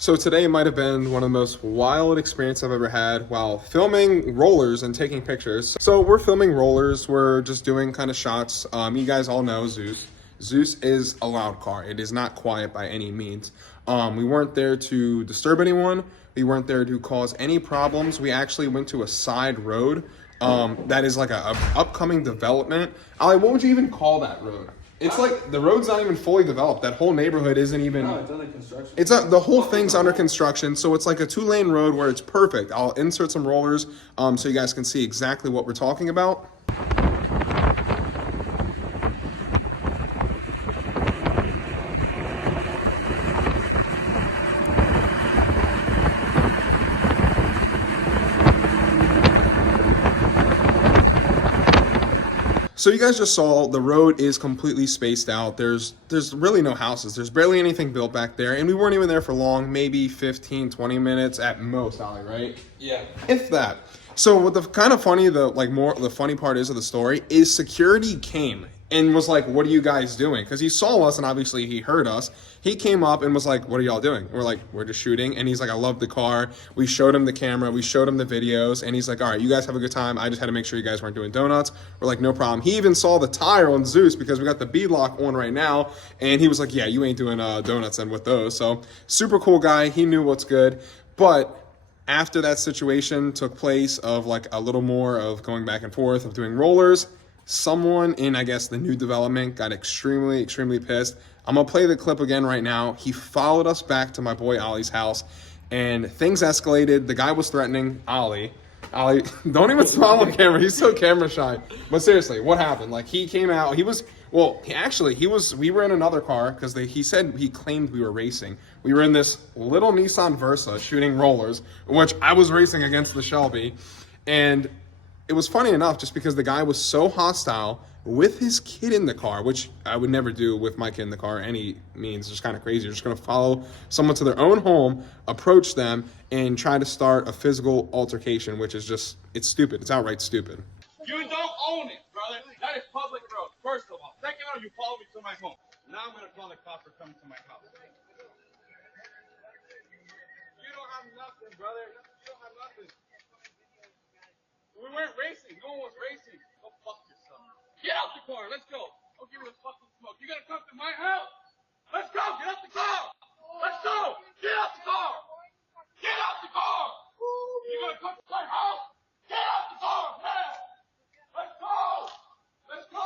So today might have been one of the most wild experiences I've ever had while filming rollers and taking pictures. So we're filming rollers. We're just doing kind of shots. You guys all know Zeus. Zeus is a loud car. It is not quiet by any means. We weren't there to disturb anyone. We weren't there to cause any problems. We actually went to a side road. That is like a upcoming development. Ali, what would you even call that road? It's like the road's not even fully developed. That whole neighborhood isn't even. No, it's under construction. It's the whole thing's under construction, so it's like a 2-lane road where it's perfect. I'll insert some rollers so you guys can see exactly what we're talking about. So you guys just saw the road is completely spaced out. There's really no houses. There's barely anything built back there. And we weren't even there for long, maybe 15, 20 minutes at most, Ali, right? Yeah. If that. So what the kind of funny, the funny part is of the story is security came and was like, "What are you guys doing?" Because he saw us and obviously he heard us. He came up and was like, "What are y'all doing?" We're like, "We're just shooting." And he's like, "I love the car." We showed him the camera. We showed him the videos. And he's like, "All right, you guys have a good time. I just had to make sure you guys weren't doing donuts." We're like, "No problem." He even saw the tire on Zeus because we got the beadlock on right now. And he was like, "Yeah, you ain't doing donuts and with those." So super cool guy. He knew what's good. But after that situation took place of like a little more of going back and forth of doing rollers, someone in, I guess, the new development got extremely, extremely pissed. I'm going to play the clip again right now. He followed us back to my boy Ali's house, and things escalated. The guy was threatening Ali. Ali, don't even smile on camera. He's so camera shy. But seriously, what happened? Like, he came out. We were in another car because he claimed we were racing. We were in this little Nissan Versa shooting rollers, which I was racing against the Shelby. And it was funny enough just because the guy was so hostile with his kid in the car, which I would never do with my kid in the car any means. It's just kind of crazy. You're just going to follow someone to their own home, approach them, and try to start a physical altercation, which is just, it's stupid. It's outright stupid. You don't own it, brother. That is public road, first of all. Second of all, you follow me to my home. Now I'm going to call the cops for coming to my house. You don't have nothing, brother. You don't have nothing. We weren't racing. No one was racing. Go fuck yourself. Get out the car. Let's go. I'll give you the fucking smoke. You gotta come to my house. Let's go. Get out the car. Let's go. Get out the car. Get out the car. You gonna come to my house? Get out the car, man. Let's go. Let's go.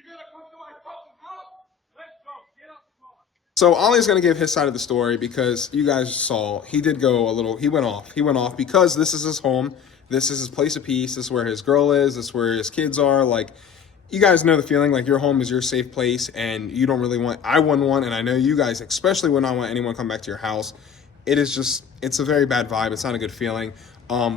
You gonna come to my fucking house? Let's go. Get out the car. So Ollie's going to give his side of the story because you guys saw he did go a little, he went off because this is his home. This is his place of peace. This is where his girl is. This is where his kids are. Like, you guys know the feeling, like your home is your safe place and you don't really want, I wouldn't want, and I know you guys, especially would not want anyone to come back to your house. It is just, it's a very bad vibe. It's not a good feeling.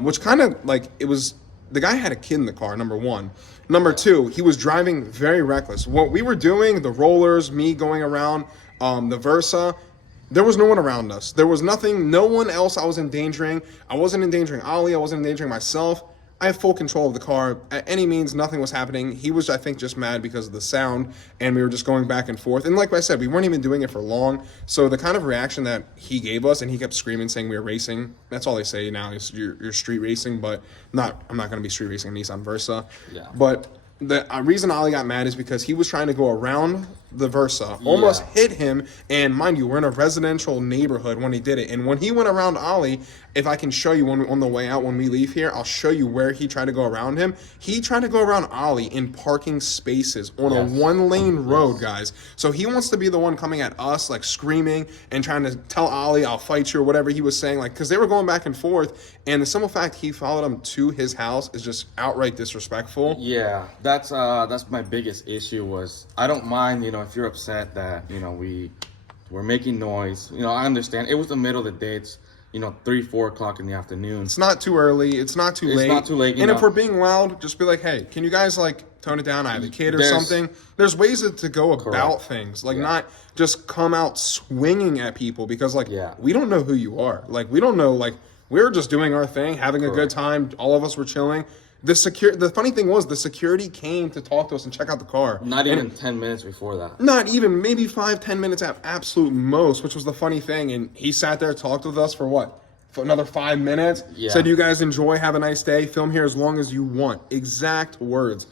Which kind of like, it was, the guy had a kid in the car, number one. Number two, he was driving very reckless. What we were doing, the rollers, me going around, the Versa, there was no one around us. There was nothing, no one else I was endangering. I wasn't endangering Ali. I wasn't endangering myself. I have full control of the car. At any means, nothing was happening. He was, I think, just mad because of the sound, and we were just going back and forth. And like I said, we weren't even doing it for long. So the kind of reaction that he gave us, and he kept screaming, saying we were racing. That's all they say now is you're street racing, but I'm not going to be street racing a Nissan Versa. Yeah. But the reason Ali got mad is because he was trying to go around the Versa, almost hit him, and mind you, we're in a residential neighborhood when he did it. And when he went around Ali, if I can show you on the way out when we leave here, I'll show you where he tried to go around him. He tried to go around Ali in parking spaces on a 1-lane road, guys. So he wants to be the one coming at us, like screaming and trying to tell Ali, "I'll fight you," or whatever he was saying, like, because they were going back and forth. And the simple fact he followed him to his house is just outright disrespectful. Yeah, that's my biggest issue was I don't mind, if you're upset that, we're making noise. I understand. It was the middle of the day. It's, 3, 4 o'clock in the afternoon. It's not too early. It's not too late. It's not too late. And if we're being loud, just be like, "Hey, can you guys tone it down? I have a kid or something." There's ways to go about things, not just come out swinging at people because we don't know who you are. We don't know. We were just doing our thing, having a good time. All of us were chilling. The funny thing was the security came to talk to us and check out the car. Not even 10 minutes before that. Not even, maybe 5-10 minutes at absolute most, which was the funny thing. And he sat there, talked with us for what? For another 5 minutes. Yeah. Said, "You guys enjoy, have a nice day. Film here as long as you want." Exact words.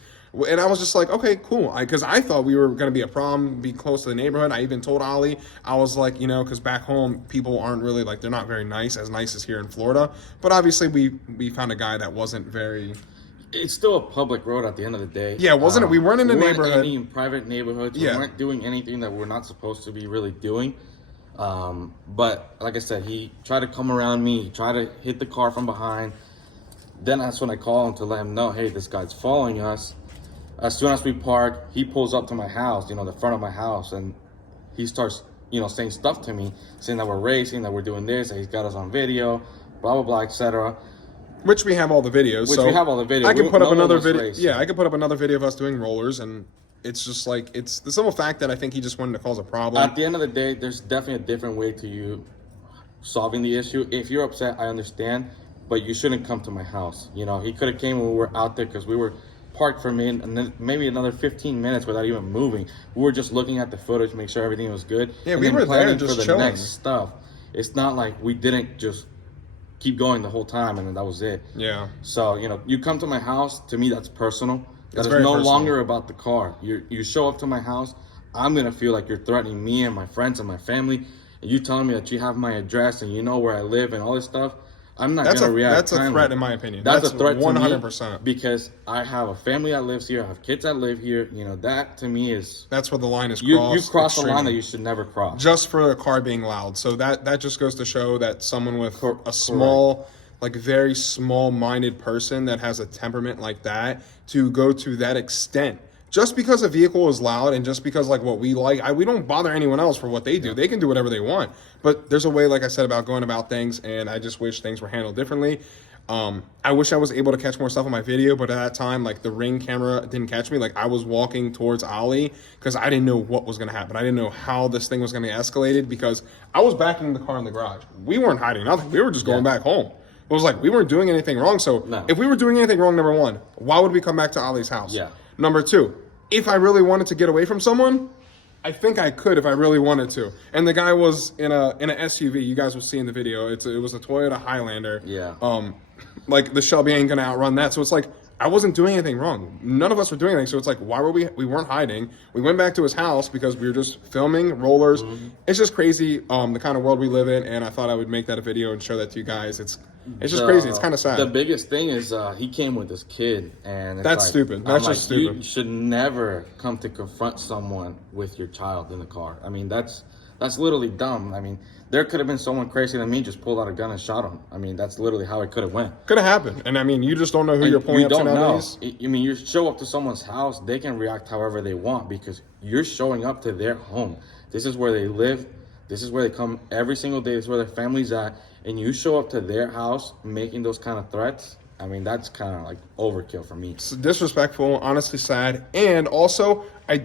And I was just like, okay, cool. Because I thought we were going to be a problem, be close to the neighborhood. I even told Ali, I was like, because back home, people aren't really, like, they're not very nice as here in Florida. But obviously, we found a guy that wasn't very... It's still a public road at the end of the day. Yeah, wasn't it? We weren't in a neighborhood. We weren't in private neighborhoods. Yeah. We weren't doing anything that we're not supposed to be really doing. But like I said, he tried to come around me. He tried to hit the car from behind. Then that's when I call him to let him know, hey, this guy's following us. As soon as we park, he pulls up to my house, the front of my house, and he starts, saying stuff to me, saying that we're racing, that we're doing this, that he's got us on video, blah, blah, blah, etc. Which we have all the videos. We have all the videos. I can put up another video. Racing. Yeah, I can put up another video of us doing rollers, and it's just like, it's the simple fact that I think he just wanted to cause a problem. At the end of the day, there's definitely a different way to you solving the issue. If you're upset, I understand, but you shouldn't come to my house. He could have came when we were out there because we were parked for me and then maybe another 15 minutes without even moving. We were just looking at the footage, make sure everything was good. Yeah, and we then were planning there just for the chilling. next stuff. It's not like we didn't just keep going the whole time and then that was it. Yeah. So, you come to my house, to me that's personal. That It's is very no personal. longer about the car. You show up to my house, I'm going to feel like you're threatening me and my friends and my family. And you telling me that you have my address and you know where I live and all this stuff. I'm not going to react. That's a kindly. threat, in my opinion. That's a threat 100%. to me because I have a family that lives here. I have kids that live here. That to me is... That's where the line is You crossed. cross the line extremely. that you should never cross. Just for a car being loud. So that just goes to show that someone with Correct. a small, like very small-minded person that has a temperament like that to go to that extent. Just because a vehicle is loud and just because like what we like, we don't bother anyone else for what they do. Yeah. They can do whatever they want. But there's a way, like I said, about going about things, and I just wish things were handled differently. I wish I was able to catch more stuff on my video, but at that time, like the Ring camera didn't catch me. Like I was walking towards Ali because I didn't know what was going to happen. I didn't know how this thing was going to be escalated because I was backing the car in the garage. We weren't hiding nothing. We were just going back home. It was like we weren't doing anything wrong. So if we were doing anything wrong, number one, why would we come back to Ali's house? Yeah. Number two, if I really wanted to get away from someone, I think I could if I really wanted to. And the guy was in a SUV. You guys will see in the video. It was a Toyota Highlander. Yeah. Like the Shelby ain't gonna outrun that. So it's like I wasn't doing anything wrong. None of us were doing anything. So it's like, why were we? We weren't hiding. We went back to his house because we were just filming rollers. Mm-hmm. It's just crazy, the kind of world we live in. And I thought I would make that a video and show that to you guys. It's just crazy. It's kind of sad. The biggest thing is he came with his kid, and it's that's like, stupid. That's just stupid. You should never come to confront someone with your child in the car. I mean, that's literally dumb. I mean, there could have been someone crazy than me just pulled out a gun and shot him. I mean, that's literally how it could have went. Could have happened. And I mean, you just don't know who you're pulling up to nowadays. I mean, you show up to someone's house, they can react however they want because you're showing up to their home. This is where they live. This is where they come every single day. This is where their family's at. And you show up to their house making those kind of threats. I mean, that's kind of like overkill for me. It's disrespectful, honestly sad. And also, I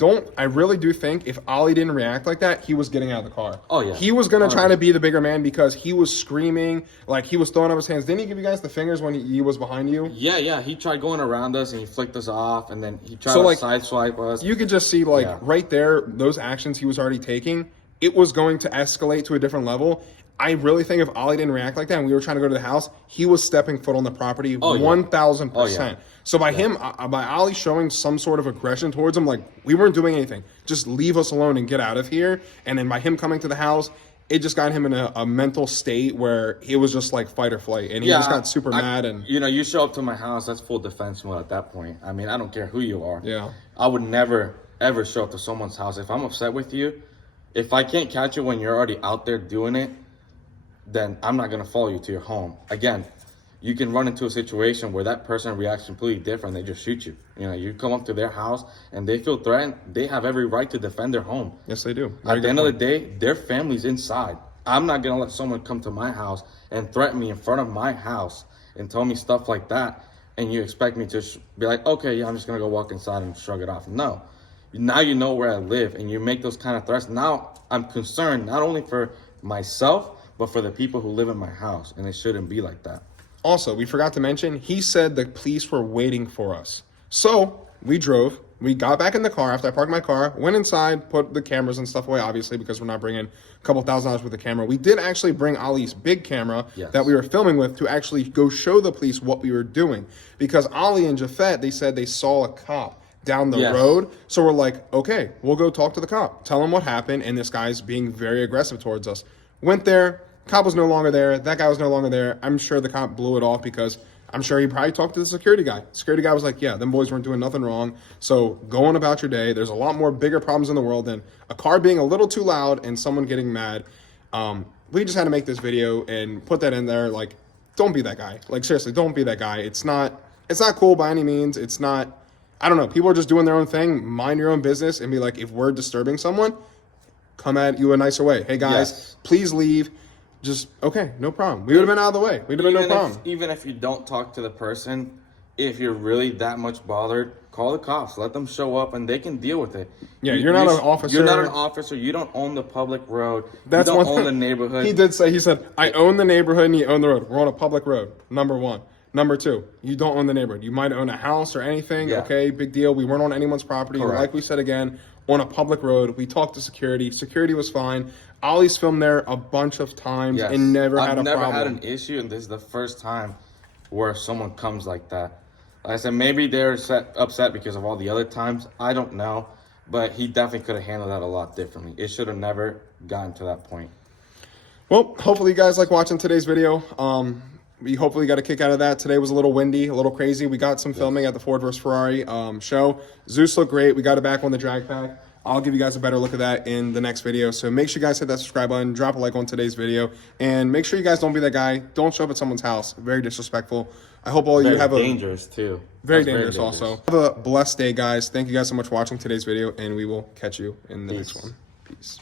really do think if Ali didn't react like that, he was getting out of the car. Oh, yeah. He was going to try to be the bigger man because he was screaming, like he was throwing up his hands. Didn't he give you guys the fingers when he was behind you? Yeah. He tried going around us and he flicked us off and then he tried to sideswipe us. You could just see right there, those actions he was already taking, it was going to escalate to a different level. I really think if Ali didn't react like that and we were trying to go to the house, he was stepping foot on the property 1,000%. So by Ali showing some sort of aggression towards him, like we weren't doing anything, just leave us alone and get out of here. And then by him coming to the house, it just got him in a mental state where he was just like fight or flight. And he just got super mad. And you show up to my house, that's full defense mode at that point. I mean, I don't care who you are. Yeah. I would never, ever show up to someone's house. If I'm upset with you, if I can't catch you when you're already out there doing it, then I'm not going to follow you to your home. Again, you can run into a situation where that person reacts completely different. They just shoot you. You come up to their house and they feel threatened. They have every right to defend their home. Yes, they do. At the end of the day, their family's inside. I'm not going to let someone come to my house and threaten me in front of my house and tell me stuff like that. And you expect me to be like, okay, yeah, I'm just going to go walk inside and shrug it off. No. Now you know where I live and you make those kind of threats. Now I'm concerned not only for myself, but for the people who live in my house, and it shouldn't be like that. Also, we forgot to mention, he said the police were waiting for us. So we drove. We got back in the car after I parked my car, went inside, put the cameras and stuff away, obviously, because we're not bringing a couple $1,000s worth of camera. We did actually bring Ali's big camera that we were filming with to actually go show the police what we were doing. Because Ali and Jafet, they said they saw a cop down the road. So we're like, okay, we'll go talk to the cop. Tell him what happened, and this guy's being very aggressive towards us. Went there. Cop was no longer there. That guy was no longer there. I'm sure the cop blew it off because I'm sure he probably talked to the security guy. Security guy was like, yeah, them boys weren't doing nothing wrong. So go on about your day. There's a lot more bigger problems in the world than a car being a little too loud and someone getting mad. We just had to make this video and put that in there. Like, don't be that guy. Like, seriously, don't be that guy. It's not cool by any means. It's not, I don't know. People are just doing their own thing. Mind your own business and be like, if we're disturbing someone, come at you a nicer way. Hey, guys, please leave. Just, okay, no problem. We would have been out of the way. We'd have been no problem. Even if you don't talk to the person, if you're really that much bothered, call the cops. Let them show up and they can deal with it. Yeah, you're not an officer. You're not an officer. You don't own the public road. That's you don't own the neighborhood. He said, I own the neighborhood and you own the road. We're on a public road, number one. Number two, you don't own the neighborhood. You might own a house or anything. Yeah. Okay, big deal. We weren't on anyone's property. Correct. Like we said again, on a public road. We talked to security. Security was fine. Ollie's filmed there a bunch of times and never had a problem. I've never had an issue, and this is the first time where someone comes like that. Like I said, maybe they're upset because of all the other times. I don't know, but he definitely could have handled that a lot differently. It should have never gotten to that point. Well, hopefully you guys like watching today's video. We hopefully got a kick out of that. Today was a little windy, a little crazy. We got some filming at the Ford vs. Ferrari show. Zeus looked great. We got it back on the drag pack. I'll give you guys a better look at that in the next video. So make sure you guys hit that subscribe button, drop a like on today's video, and make sure you guys don't be that guy. Don't show up at someone's house. Very disrespectful. I hope all of you have a... dangerous, too. Very dangerous also. Have a blessed day, guys. Thank you guys so much for watching today's video, and we will catch you in the next one. Peace.